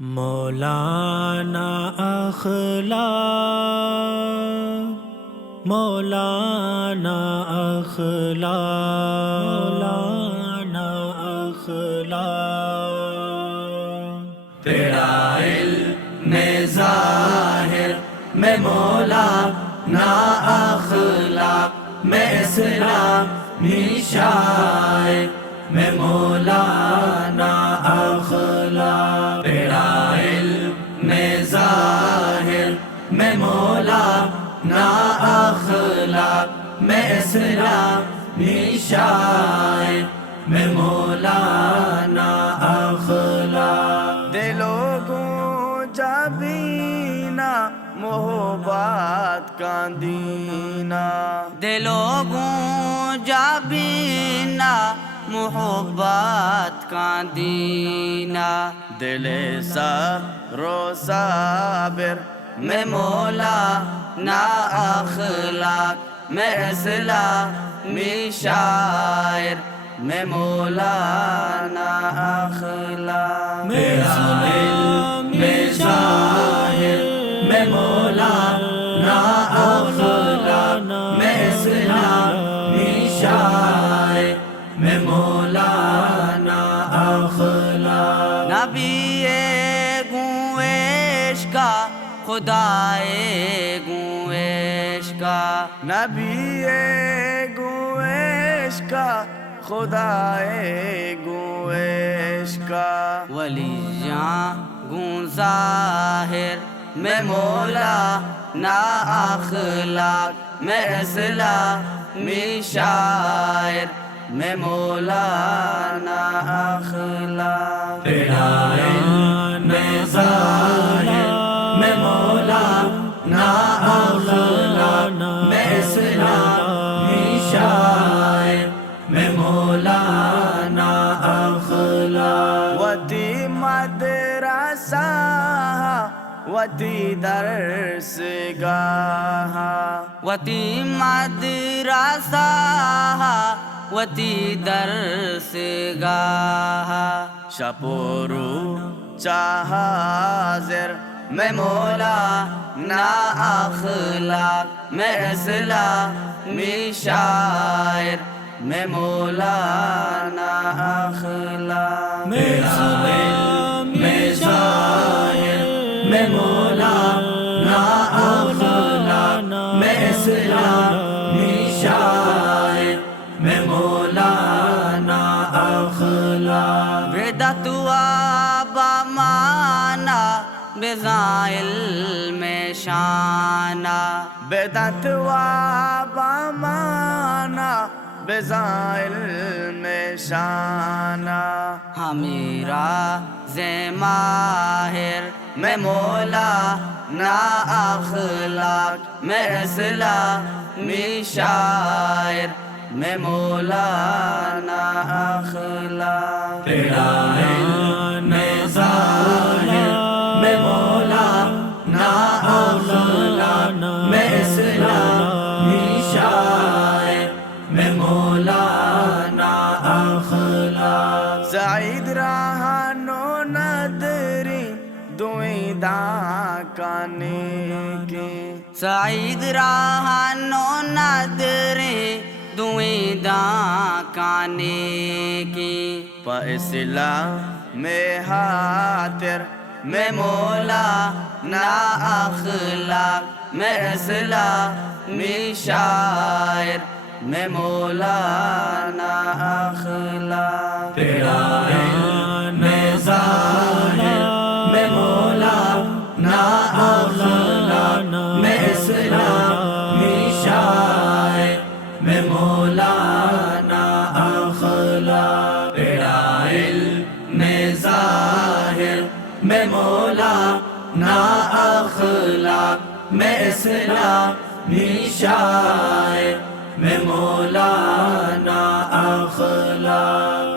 مولانا اخلاق، مولانا اخلاق، مولانا اخلاق، تیرا علم ظاہر میں مولانا اخلاق، میں اسلامی شاعر میں مولانا اخلاق، تیرا علم ظاہر میں مولانا اخلاق، میں اسلامی شاعر میں مولانا اخلاق، دلوں گونجا بینا محبت کا دینا، دلوں گونجا بینا محبت کا دینا، دل صبر و صابر میں مولانا اخلاق، میں اسلامی شاعر میں مولانا اخلاق، میرا علم ظاہر میں مولانا اخلاق، میں اسلامی شاعر میں مولانا اخلاق، نبی گویش کا خدائے گویش کا، نبی گویش کا خدائے گویش کا، ولی جاں گوں ظاہر میں مولانا اخلاق، میں اسلامی شاعر میں مولانا اخلاق، تیرا علم ظاہر میں مولانا اخلاق، میں اسلامی شاعر میں مولانا اخلاق، وتی مدرسہ وتی درس گاہ، وتی مدرسہ وتی درس گاہ، شب و روز حاضر میں مولانا اخلاق، میں اسلامی شاعر میں مولانا اخلاق، میرا علم ظاہر میں مولانا اخلاق، میں اسلامی شاعر میں مولانا اخلاق، بدعت و بمانا بزائل میں شانہ، بدعت و بمانا بزائل میں شانہ، ہمیرا ماہر میں مولانا اخلاق، میں اسلامی شاعر میں مولانا اخلاق، تیرا علم ظاہر میں مولانا اخلاق، میں اسلامی شاعر میں مولانا اخلاق، سعید رہانو ندری دوئیں داکانے کی، سعید رہانو ندرے دوئیں داکانے کی، اسلام میں حاضر میں مولانا اخلاق، میں اسلامی شاعر میں مولانا اخلاق، تیرا علم ظاہر میں مولانا اخلاق، میں اسلامی شاعر میں مولانا اخلاق، تیرا علم ظاہر میں مولانا اخلاق، میں اسلامی شاعر میں مولانا اخلاق۔